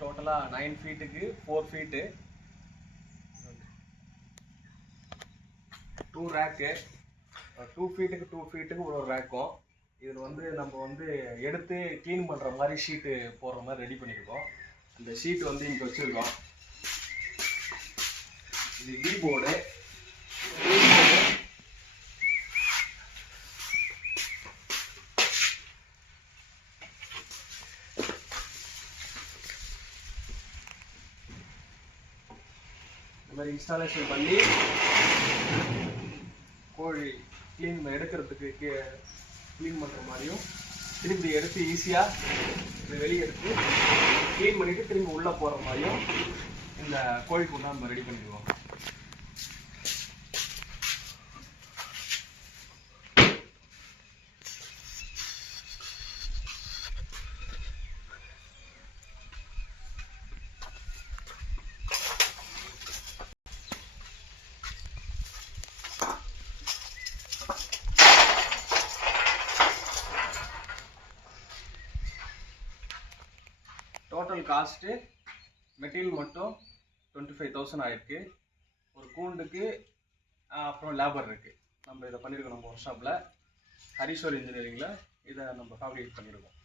டோட்டலாக 9 ஃபீட்டுக்கு 4 feet 2 rack 2 ஃபீட்டுக்கு 2 ஃபீட்டுக்கு ஒரு ரேக்கும். இதில் வந்து நம்ம வந்து எடுத்து க்ளீன் பண்ணுற மாதிரி ஷீட்டு போடுற மாதிரி ரெடி பண்ணியிருக்கோம். அந்த ஷீட் வந்து இங்கே வச்சுருக்கோம். இது வி போர்டு. இந்த மாதிரி இன்ஸ்டாலேஷன் பண்ணி கோழி க்ளீன் எடுக்கிறதுக்கு க்ளீன் பண்ணுற மாதிரியும் திரும்பி எடுத்து ஈஸியாக வெளியே எடுத்து க்ளீன் பண்ணிவிட்டு திரும்பி உள்ளே போகிற மாதிரியும் இந்த கோழிக்கூண்டை நம்ம ரெடி பண்ணிடுவோம். டோட்டல் காஸ்ட்டு மெட்டீரியல் மட்டும் 25,000 ஆயிருக்கு. ஒரு கூண்டுக்கு அப்புறம் லேபர் இருக்குது. நம்ம இதை பண்ணியிருக்கோம் நம்ம ஒர்க் ஷாப்பில் ஹரிஸ்வர் இன்ஜினியரிங்கில் இதை நம்ம ஃபேப்ரிகேட் பண்ணியிருக்கோம்.